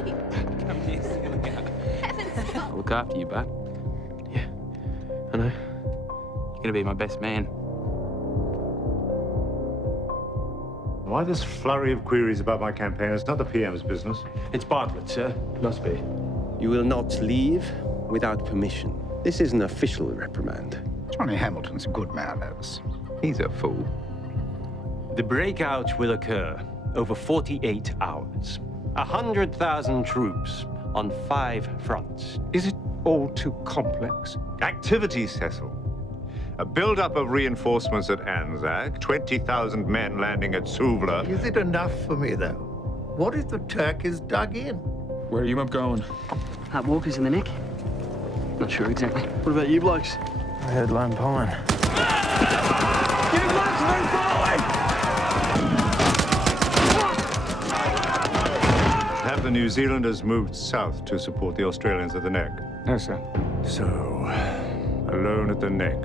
asleep. Come here, Celia. Heavens, I'll look after you, bud. Yeah, I know. You're gonna be my best man. Why this flurry of queries about my campaign? It's not the PM's business. It's Bartlett, sir. Must be. You will not leave without permission. This is an official reprimand. Johnny Hamilton's a good man, Elvis. He's a fool. The breakout will occur over 48 hours. 100,000 troops on 5 fronts. Is it all too complex? Activity, Cecil. A build-up of reinforcements at Anzac, 20,000 men landing at Suvla. Is it enough for me, though? What if the Turk is dug in? Where are you up going? That walker's in the neck? Not sure exactly. What about you blokes? I heard Lone Pine. You must move forward! Have the New Zealanders moved south to support the Australians at the neck? No, sir. So, alone at the neck.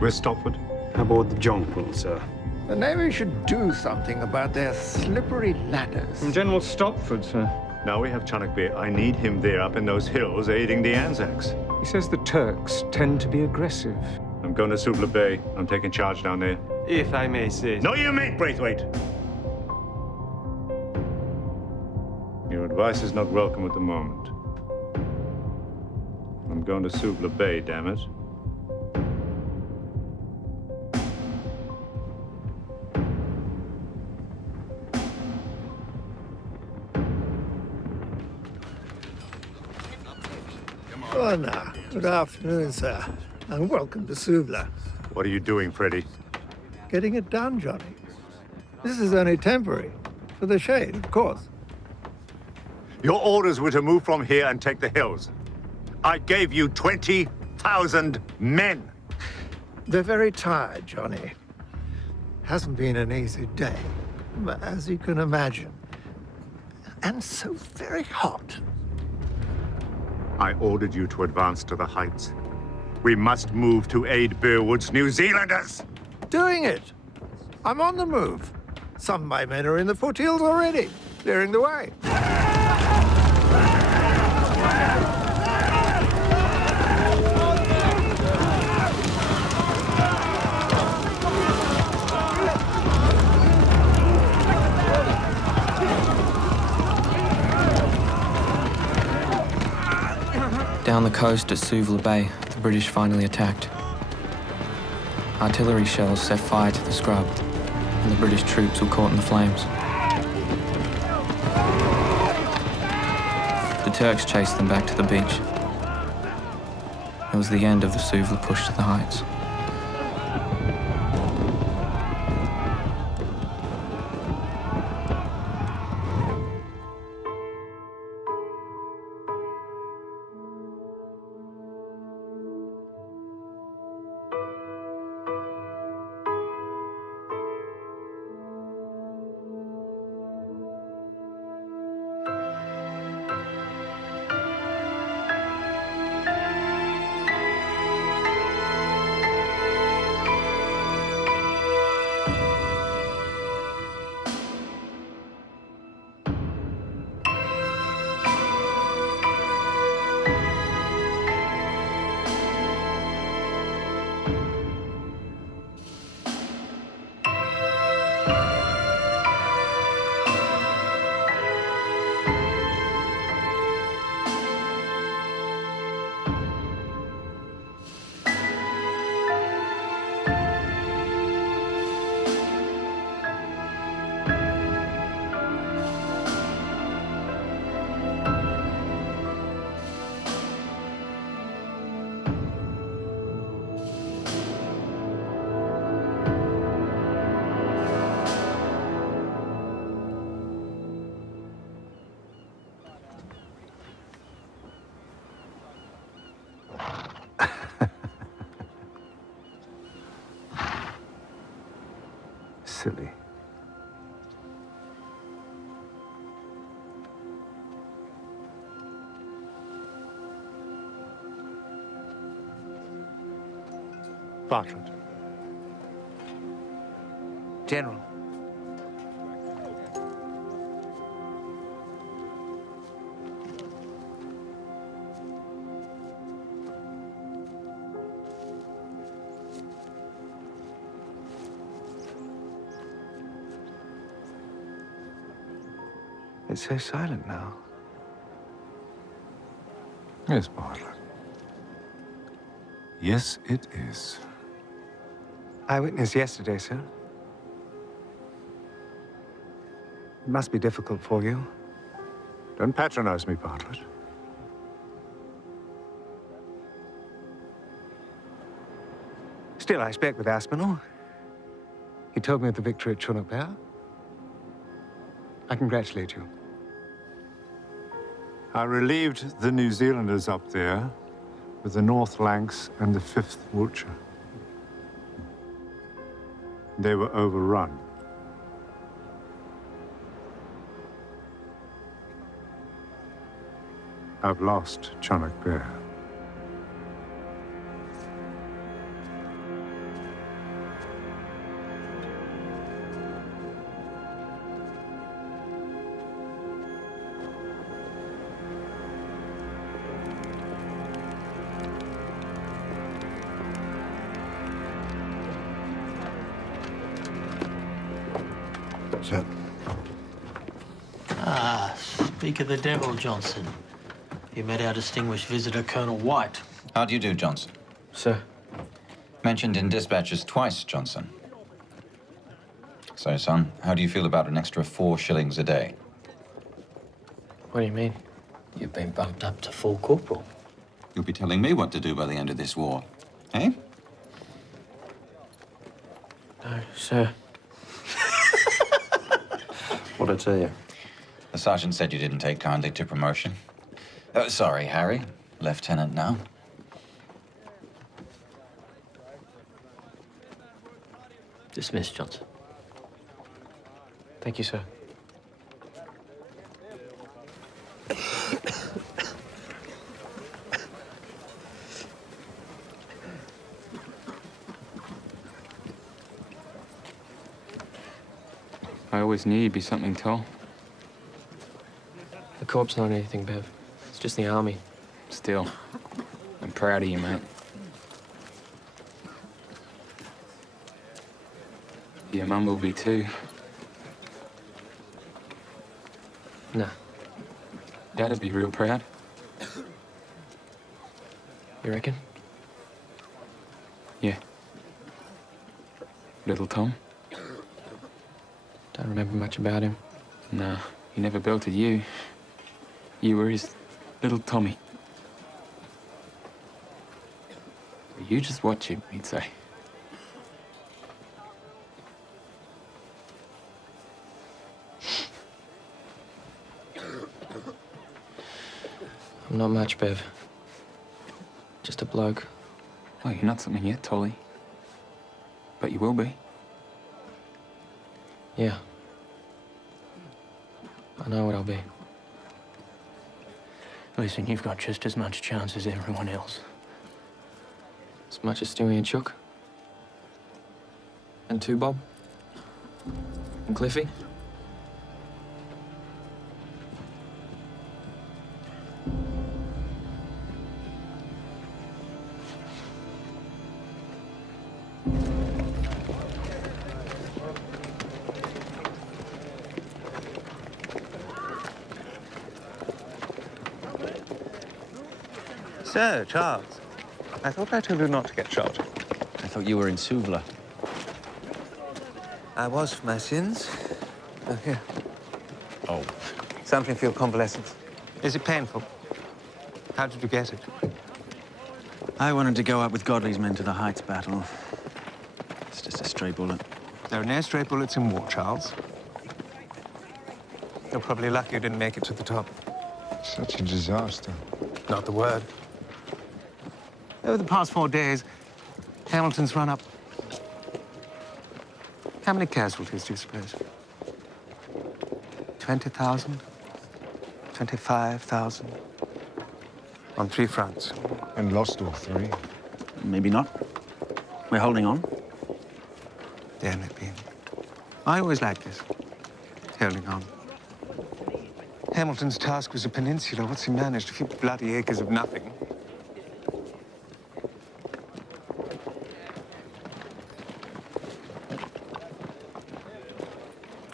Where's Stopford? Aboard the Jonquil, sir. The Navy should do something about their slippery ladders. General Stopford, sir. Now we have Chanakbir. I need him there up in those hills aiding the Anzacs. He says the Turks tend to be aggressive. I'm going to Suvla Bay. I'm taking charge down there. If I may say. No, you mayn't, Braithwaite. Your advice is not welcome at the moment. I'm going to Suvla Bay, damn it. Oh, now. Good afternoon, sir. And welcome to Suvla. What are you doing, Freddie? Getting it done, Johnny. This is only temporary. For the shade, of course. Your orders were to move from here and take the hills. I gave you 20,000 men. They're very tired, Johnny. Hasn't been an easy day, but as you can imagine. And so very hot. I ordered you to advance to the heights. We must move to aid Bearwood's New Zealanders. Doing it. I'm on the move. Some of my men are in the foothills already, clearing the way. Down the coast at Suvla Bay, the British finally attacked. Artillery shells set fire to the scrub, and the British troops were caught in the flames. The Turks chased them back to the beach. It was the end of the Suvla push to the heights. Bartlett. General. It's so silent now. Yes, Bartlett. Yes, it is. I witnessed yesterday, sir. It must be difficult for you. Don't patronize me, Bartlett. Still, I spoke with Aspinall. He told me of the victory at Chunuk. I congratulate you. I relieved the New Zealanders up there with the North Lancs and the 5th Wiltshire. They were overrun. I've lost Chunuk. Sir. Ah, speak of the devil, Johnson. You met our distinguished visitor, Colonel White. How do you do, Johnson? Sir. Mentioned in dispatches twice, Johnson. So, son, how do you feel about an extra 4 shillings a day? What do you mean? You've been bumped up to full corporal. You'll be telling me what to do by the end of this war, eh? No, sir. What'd I tell you? The sergeant said you didn't take kindly to promotion. Sorry, Harry. Lieutenant now. Dismissed, Johnson. Thank you, sir. I always knew you'd be something tall. The corps not anything, Bev. It's just the army. Still, I'm proud of you, mate. Your mum will be too. Nah. Dad'd be real proud. You reckon? Yeah. Little Tom? Don't remember much about him. Nah, he never belted you. You were his little Tommy. You just watch him, he'd say. I'm not much, Bev. Just a bloke. Well, you're not something yet, Tolly. But you will be. Yeah. I know what I'll be. Listen, you've got just as much chance as everyone else. As much as Stewie and Chuck. And Two Bob. And Cliffy. Sir, Charles. I thought I told you not to get shot. I thought you were in Suvla. I was for my sins. Here. Oh. Something for your convalescence. Is it painful? How did you get it? I wanted to go up with Godley's men to the Heights battle. It's just a stray bullet. There are no stray bullets in war, Charles. You're probably lucky you didn't make it to the top. Such a disaster. Not the word. Over the past 4 days, Hamilton's run up. How many casualties do you suppose? 20,000? 25,000? On 3 fronts. And lost all 3. Maybe not. We're holding on. Damn it, Ben. I always like this. Holding on. Hamilton's task was a peninsula. What's he managed? A few bloody acres of nothing.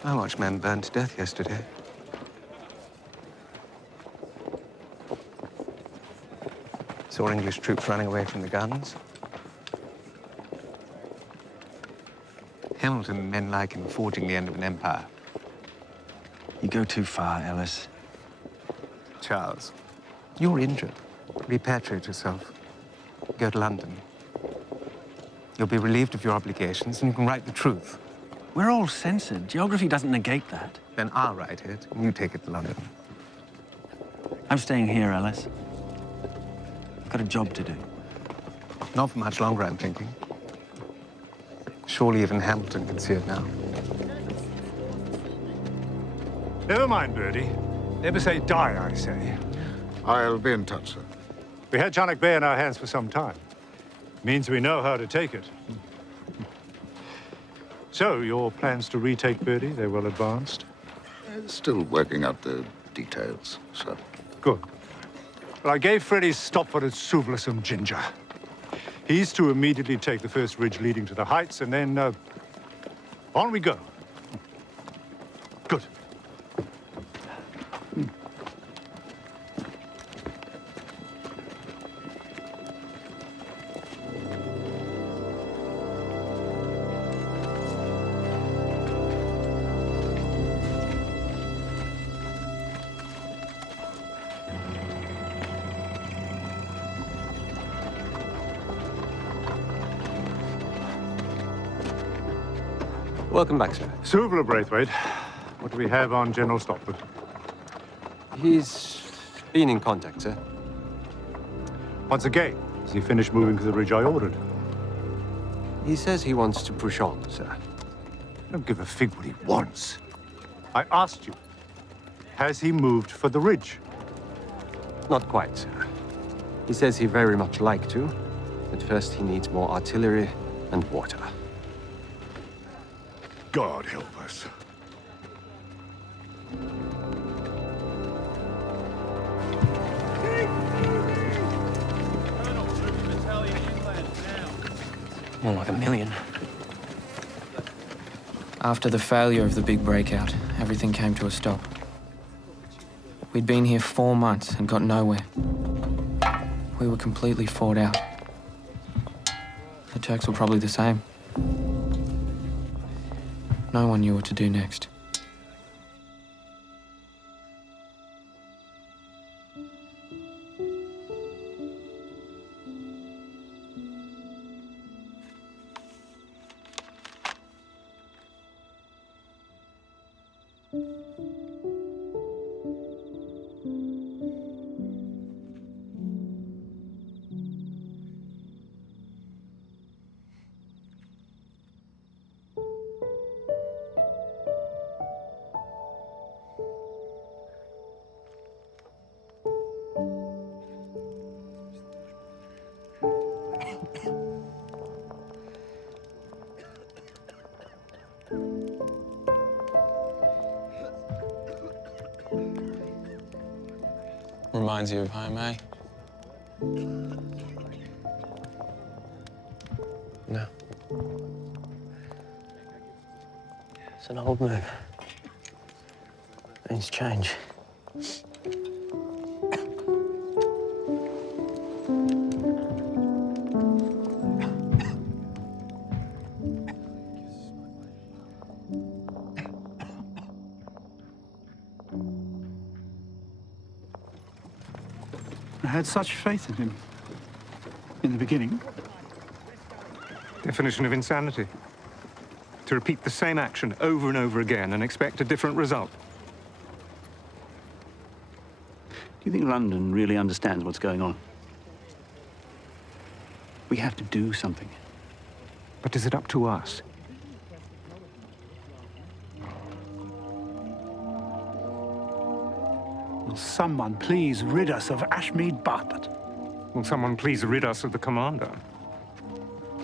I watched men burn to death yesterday. Saw English troops running away from the guns. Hamilton and men like him forging the end of an empire. You go too far, Ellis. Charles, you're injured. Repatriate yourself. Go to London. You'll be relieved of your obligations and you can write the truth. We're all censored. Geography doesn't negate that. Then I'll write it and you take it to London. I'm staying here, Ellis. I've got a job to do. Not for much longer, I'm thinking. Surely even Hamilton can see it now. Never mind, Birdie. Never say die, I say. I'll be in touch, sir. We had Chunuk Bay in our hands for some time. Means we know how to take it. So, your plans to retake Birdie, they're well advanced? Still working out the details, sir. Good. Well, I gave Freddie Stopford at Suvla some ginger. He's to immediately take the first ridge leading to the heights, and then, on we go. Good. Welcome back, sir. Suvla, Braithwaite. What do we have on General Stopford? He's been in contact, sir. Once again, has he finished moving to the ridge I ordered? He says he wants to push on, sir. Don't give a fig what he wants. I asked you, has he moved for the ridge? Not quite, sir. He says he'd very much like to, but first he needs more artillery and water. God help us. More like 1 million. After the failure of the big breakout, everything came to a stop. We'd been here 4 months and got nowhere. We were completely fought out. The Turks were probably the same. No one knew what to do next. Reminds you of home, eh? No. It's an old move. Means change. I had such faith in him. In the beginning. Definition of insanity. To repeat the same action over and over again and expect a different result. Do you think London really understands what's going on? We have to do something. But is it up to us? Will someone please rid us of Ashmead Bartlett? Will someone please rid us of the commander?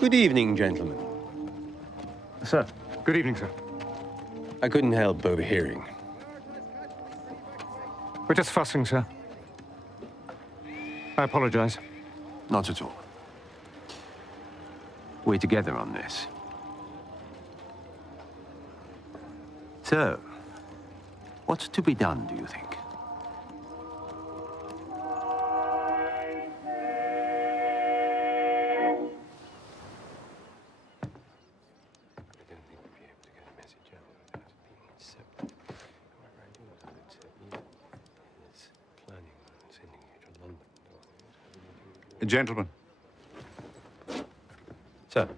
Good evening, gentlemen. Sir. Good evening, sir. I couldn't help overhearing. We're just fussing, sir. I apologize. Not at all. We're together on this. So, what's to be done, do you think? Gentlemen. Sir.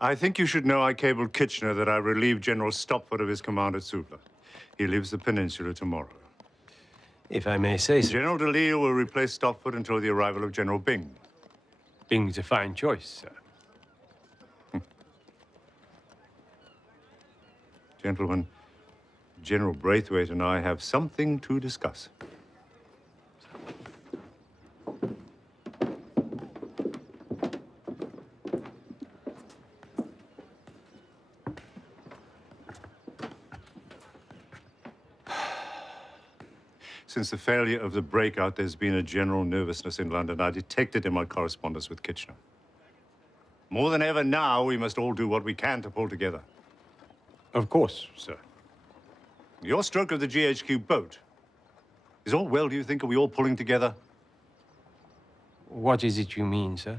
I think you should know I cabled Kitchener that I relieved General Stopford of his command at Suvla. He leaves the peninsula tomorrow. If I may say so. General Delisle will replace Stopford until the arrival of General Byng. Bing's a fine choice, sir. Gentlemen, General Braithwaite and I have something to discuss. Since the failure of the breakout, there's been a general nervousness in London. I detected in my correspondence with Kitchener. More than ever now, we must all do what we can to pull together. Of course, sir. Your stroke of the GHQ boat. Is all well, do you think? Are we all pulling together? What is it you mean, sir?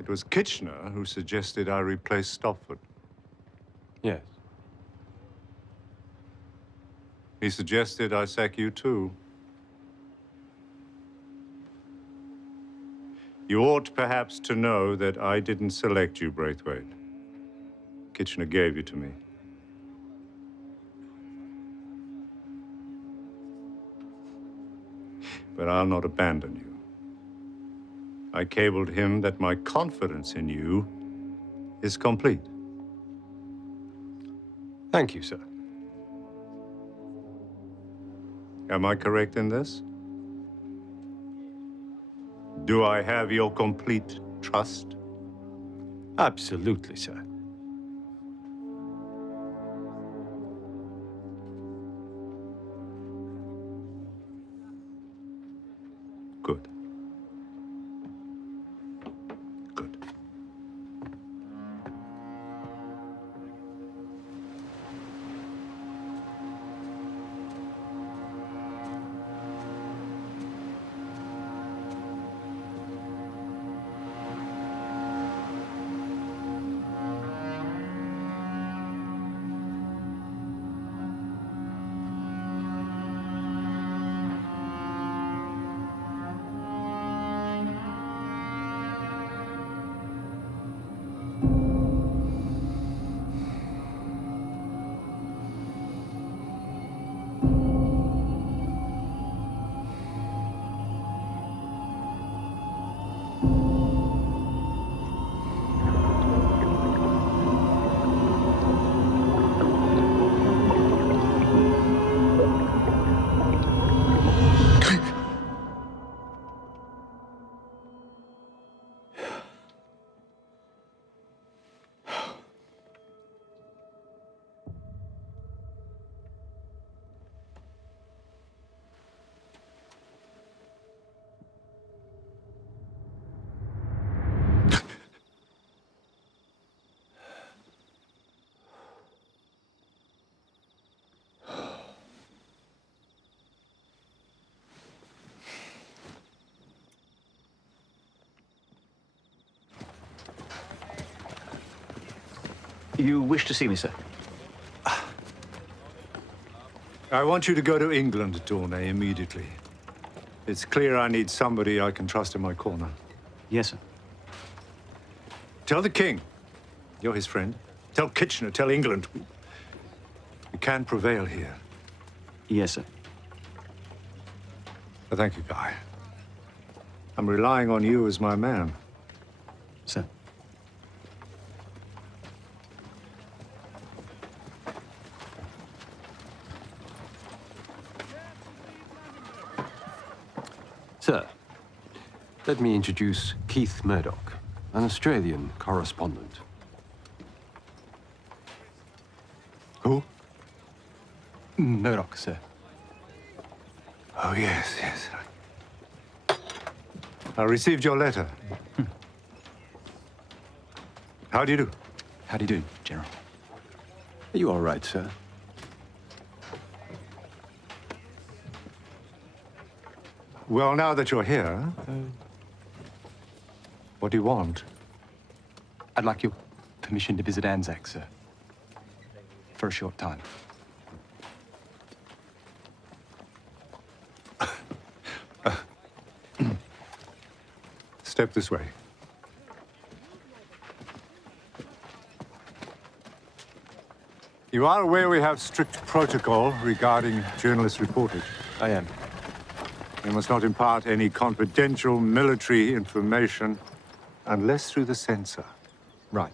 It was Kitchener who suggested I replace Stopford. Yes. He suggested I sack you too. You ought perhaps to know that I didn't select you, Braithwaite. Kitchener gave you to me. But I'll not abandon you. I cabled him that my confidence in you is complete. Thank you, sir. Am I correct in this? Do I have your complete trust? Absolutely, sir. Good. Good. You wish to see me, sir? I want you to go to England, Tournay, immediately. It's clear I need somebody I can trust in my corner. Yes, sir. Tell the king. You're his friend. Tell Kitchener, tell England. We can prevail here. Yes, sir. Thank you, Guy. I'm relying on you as my man. Sir. Sir, let me introduce Keith Murdoch, an Australian correspondent. Who? Murdoch, sir. Oh, yes, yes. I received your letter. How do you do? How do you do, General? Are you all right, sir? Well, now that you're here, what do you want? I'd like your permission to visit Anzac, sir. For a short time. Step this way. You are aware we have strict protocol regarding journalist reportage? I am. You must not impart any confidential military information unless through the censor. Right.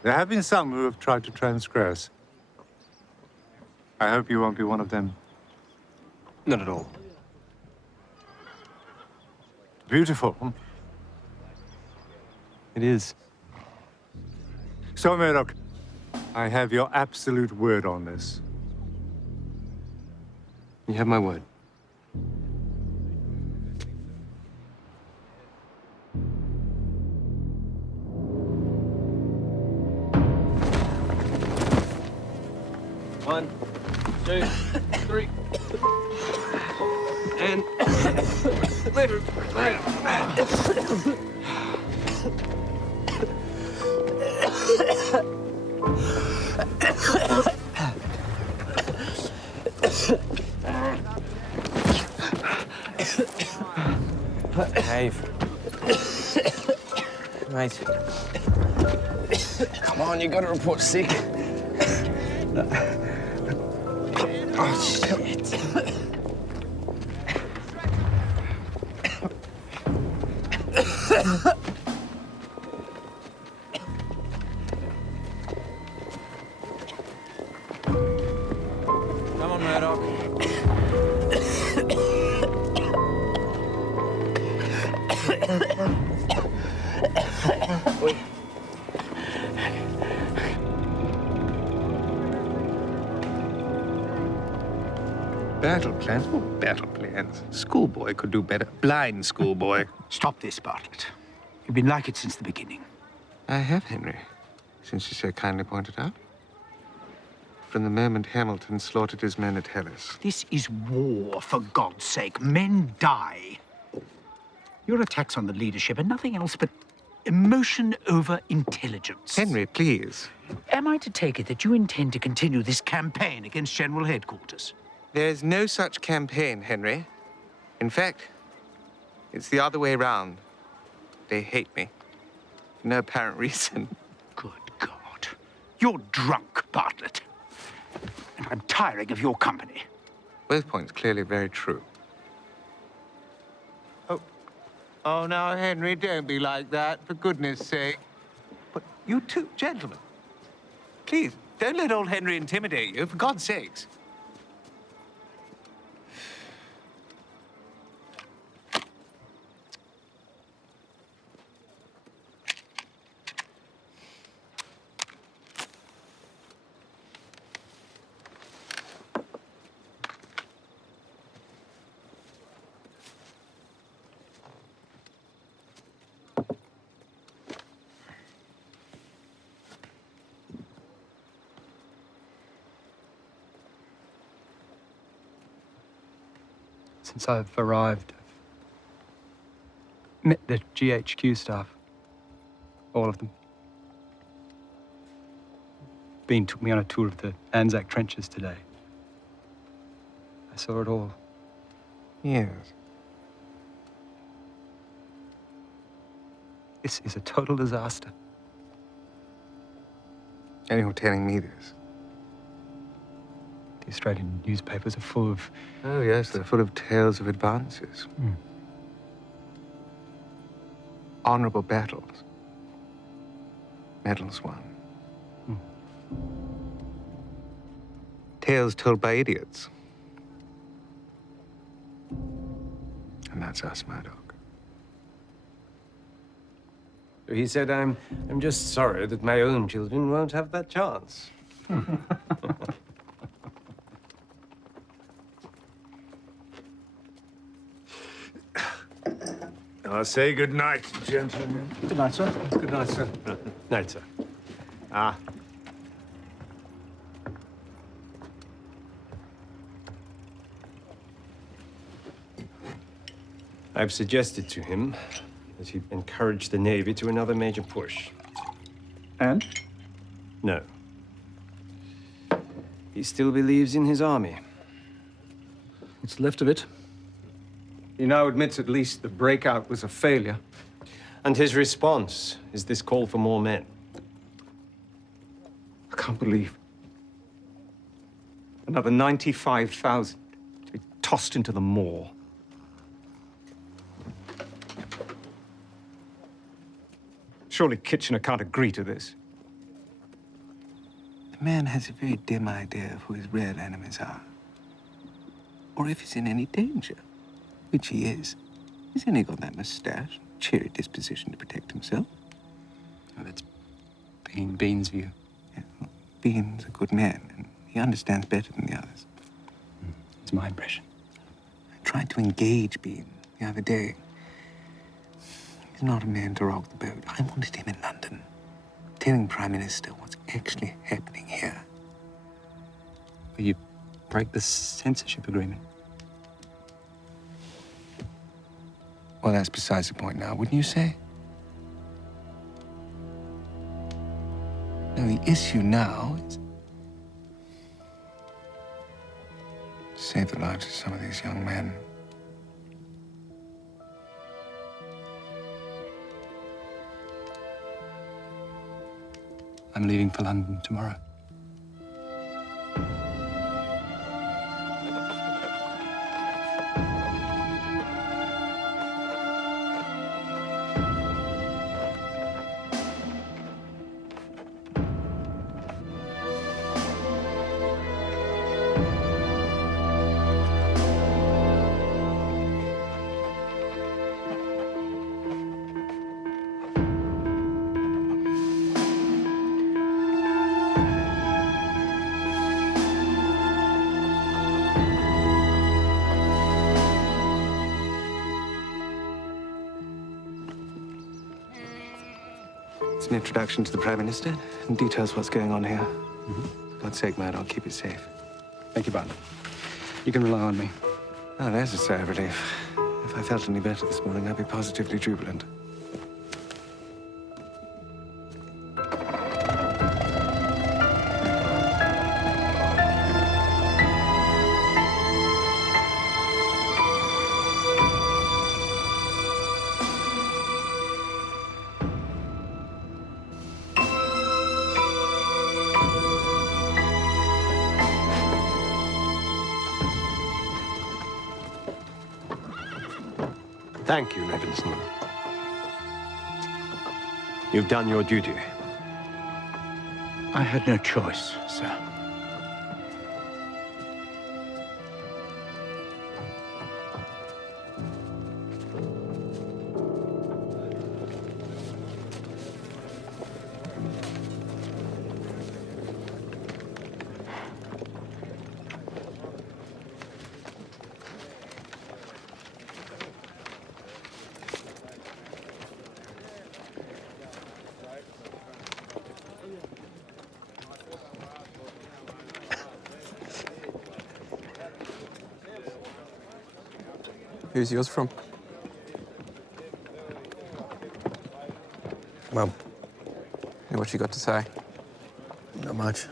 There have been some who have tried to transgress. I hope you won't be one of them. Not at all. Beautiful. It is. So, Murdoch, I have your absolute word on this. You have my word. One, two, three. And later. Dave. Mate. Come on, you gotta report sick. Oh, shit. Come on, Murdoch. Battle plans? Oh, battle plans. Schoolboy could do better. Blind schoolboy. Stop this, Bartlett. You've been like it since the beginning. I have, Henry, since you so kindly pointed out. From the moment Hamilton slaughtered his men at Hellas. This is war, for God's sake. Men die. Your attacks on the leadership are nothing else but emotion over intelligence. Henry, please. Am I to take it that you intend to continue this campaign against General Headquarters? There is no such campaign, Henry. In fact, it's the other way round. They hate me. For no apparent reason. Good God. You're drunk, Bartlett. And I'm tiring of your company. Both points clearly very true. Oh, now, Henry, don't be like that, for goodness sake. But you two, gentlemen, please, don't let old Henry intimidate you, for God's sakes. Since I've arrived, I've met the GHQ staff. All of them. Bean took me on a tour of the Anzac trenches today. I saw it all. Yes. This is a total disaster. And you're telling me this? The Australian newspapers are full of... Oh, yes, they're full of tales of advances. Honorable battles. Medals won. Tales told by idiots. That's us, Murdoch. He said, I'm just sorry that my own children won't have that chance. I'll say good night, gentlemen. Good night, sir. Good night, sir. Night, sir. Ah. I've suggested to him that he encourage the Navy to another major push. And? No. He still believes in his army. What's left of it? He now admits at least the breakout was a failure. And his response is this call for more men. I can't believe another 95,000 to be tossed into the maw. Surely Kitchener can't agree to this. The man has a very dim idea of who his real enemies are. Or if he's in any danger, which he is. He's only got that mustache, cheery disposition to protect himself. Oh, that's Bean's view. Yeah, well, Bean's a good man, and he understands better than the others. It's my impression. I tried to engage Bean the other day. He's not a man to rock the boat. I wanted him in London, telling Prime Minister what's actually happening here. Will you break the censorship agreement? Well, that's besides the point now, wouldn't you say? No, the issue now is to save the lives of some of these young men. I'm leaving for London tomorrow. It's an introduction to the Prime Minister and details what's going on here. For God's sake, man, I'll keep it safe. Thank you, Barton. You can rely on me. Oh, there's a sigh of relief. If I felt any better this morning, I'd be positively jubilant. Thank you, Levinson. You've done your duty. I had no choice, sir. Who's yours from? Mum. And what you got to say? Not much.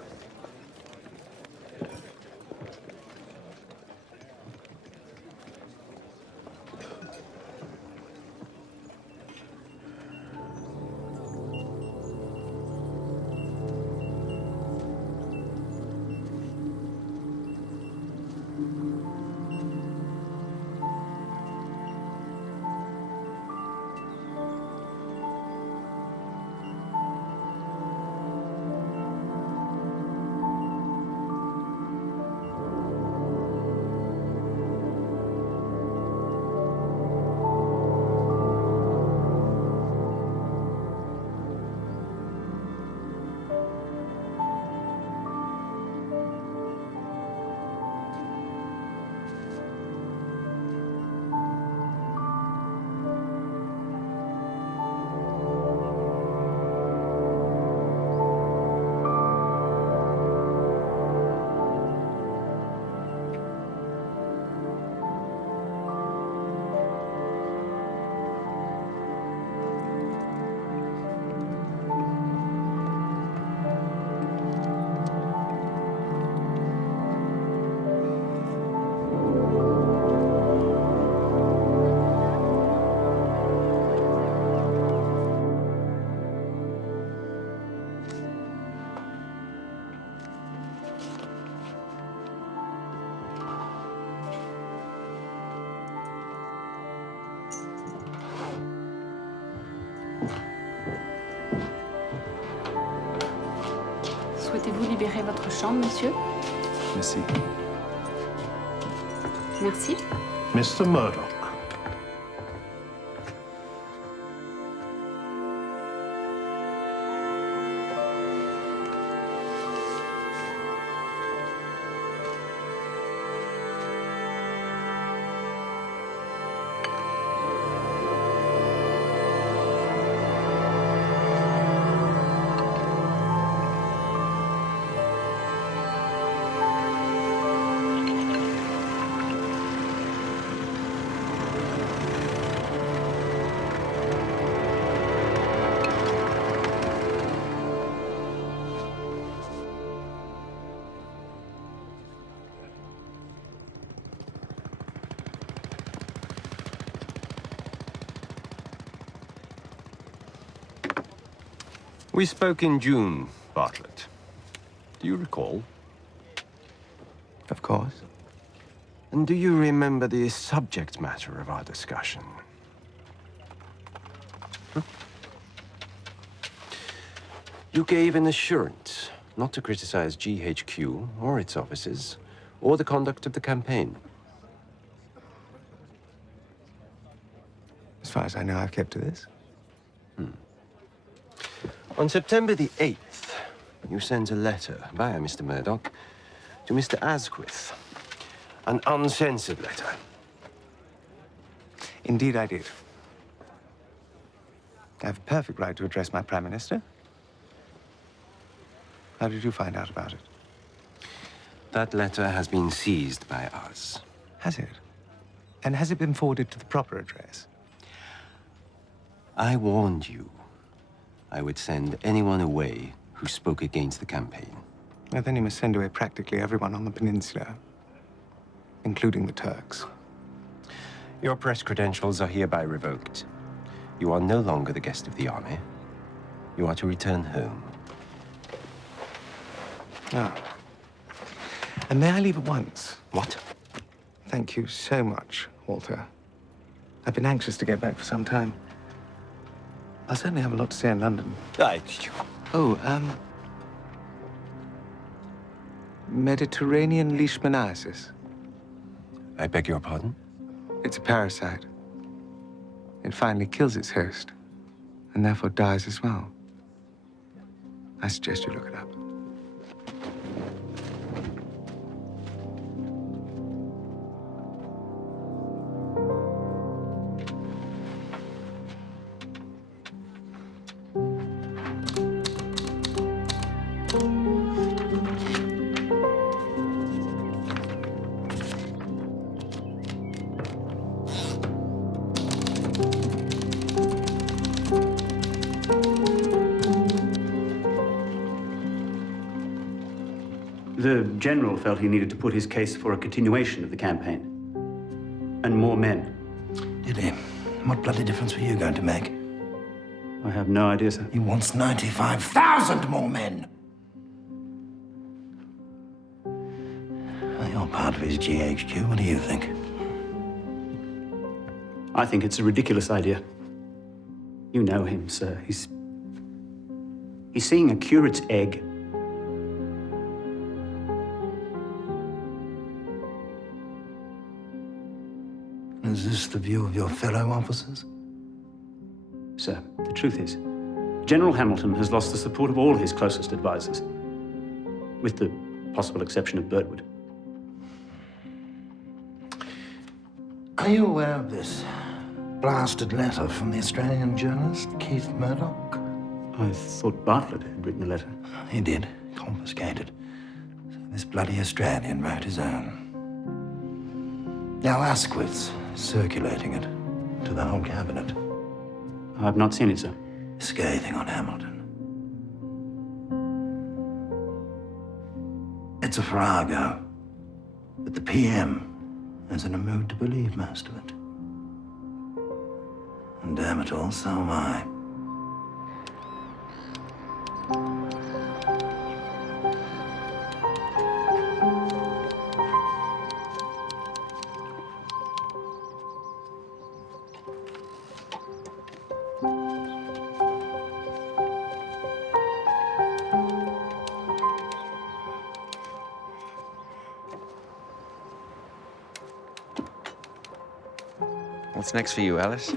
Pouvez-vous libérer votre chambre, monsieur? Merci. Merci. Mr. Murdoch. We spoke in June, Bartlett. Do you recall? Of course. And do you remember the subject matter of our discussion? You gave an assurance not to criticize GHQ or its officers or the conduct of the campaign. As far as I know, I've kept to this. On September the 8th, you sent a letter via Mr. Murdoch to Mr. Asquith. An uncensored letter. Indeed, I did. I have a perfect right to address my Prime Minister. How did you find out about it? That letter has been seized by us. Has it? And has it been forwarded to the proper address? I warned you I would send anyone away who spoke against the campaign. Well, then you must send away practically everyone on the peninsula, including the Turks. Your press credentials are hereby revoked. You are no longer the guest of the army. You are to return home. Ah. And may I leave at once? What? Thank you so much, Walter. I've been anxious to get back for some time. I'll certainly have a lot to say in London. Mediterranean leishmaniasis. I beg your pardon? It's a parasite. It finally kills its host, and therefore dies as well. I suggest you look it up. The general felt he needed to put his case for a continuation of the campaign. And more men. Did he? What bloody difference were you going to make? I have no idea, sir. He wants 95,000 more men! Well, you're part of his GHQ. What do you think? I think it's a ridiculous idea. You know him, sir. He's seeing a curate's egg. Is this the view of your fellow officers? Sir, the truth is, General Hamilton has lost the support of all his closest advisors, with the possible exception of Birdwood. Are you aware of this blasted letter from the Australian journalist, Keith Murdoch? I thought Bartlett had written the letter. He did. Confiscated. So this bloody Australian wrote his own. Now Asquith's circulating it to the whole cabinet. I've not seen it, sir. Scathing on Hamilton. It's a farrago, but the PM is in a mood to believe most of it. And damn it all, so am I. What's next for you, Alice?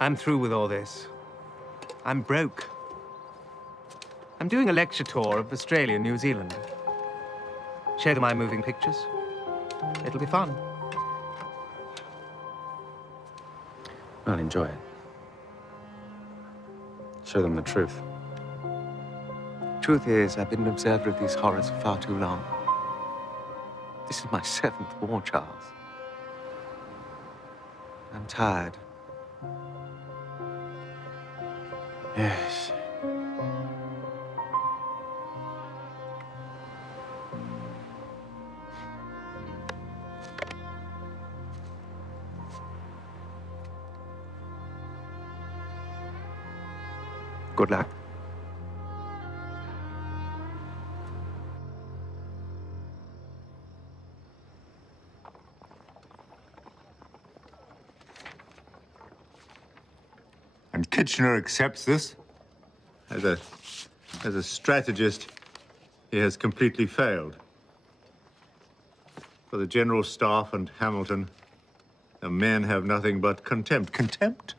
I'm through with all this. I'm broke. I'm doing a lecture tour of Australia and New Zealand. Show them my moving pictures. It'll be fun. Well, enjoy it. Show them the truth. Truth is, I've been an observer of these horrors for far too long. This is my 7th war, Charles. I'm tired. Yes. Good luck. And Kitchener accepts this? As a strategist, he has completely failed. For the General Staff and Hamilton, the men have nothing but contempt. Contempt?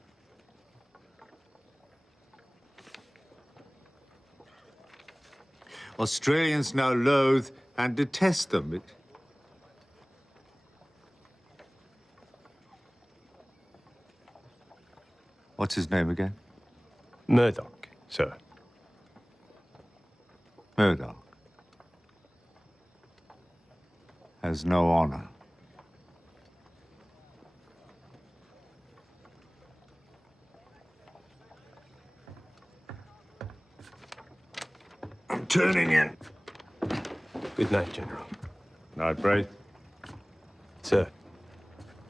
Australians now loathe and detest them. What's his name again? Murdoch, sir. Murdoch. Has no honor. I'm turning in. Good night, General. Night, Braith. Sir,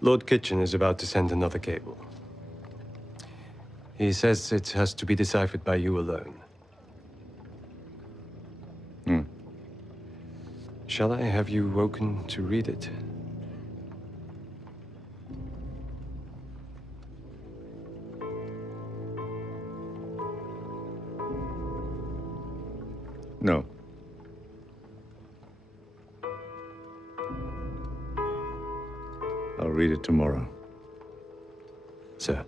Lord Kitchener is about to send another cable. He says it has to be deciphered by you alone. Shall I have you woken to read it? No. I'll read it tomorrow. Sir.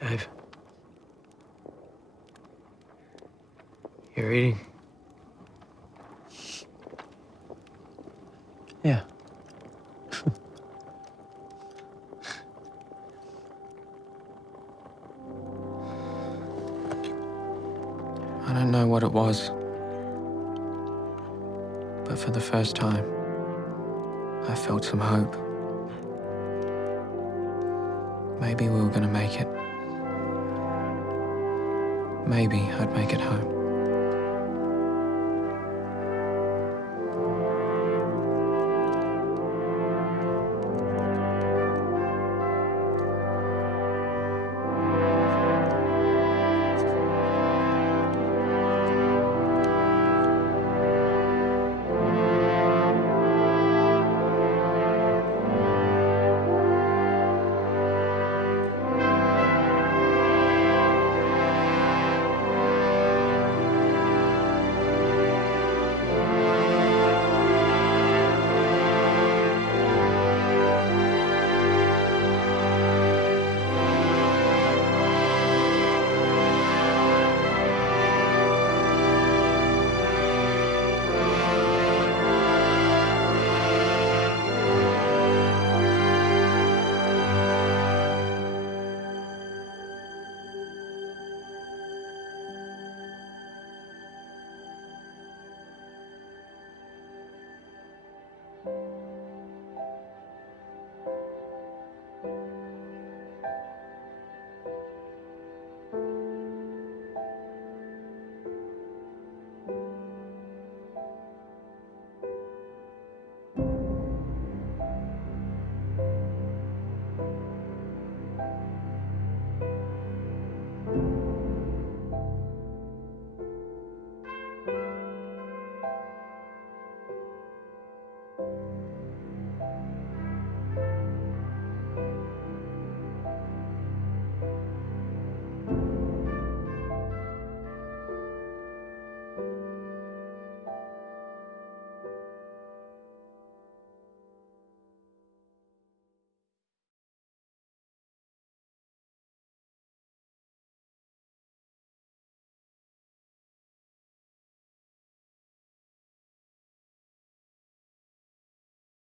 Dave. You're eating? Yeah. I don't know what it was, but for the first time, I felt some hope. Maybe we were gonna make it. Maybe I'd make it home.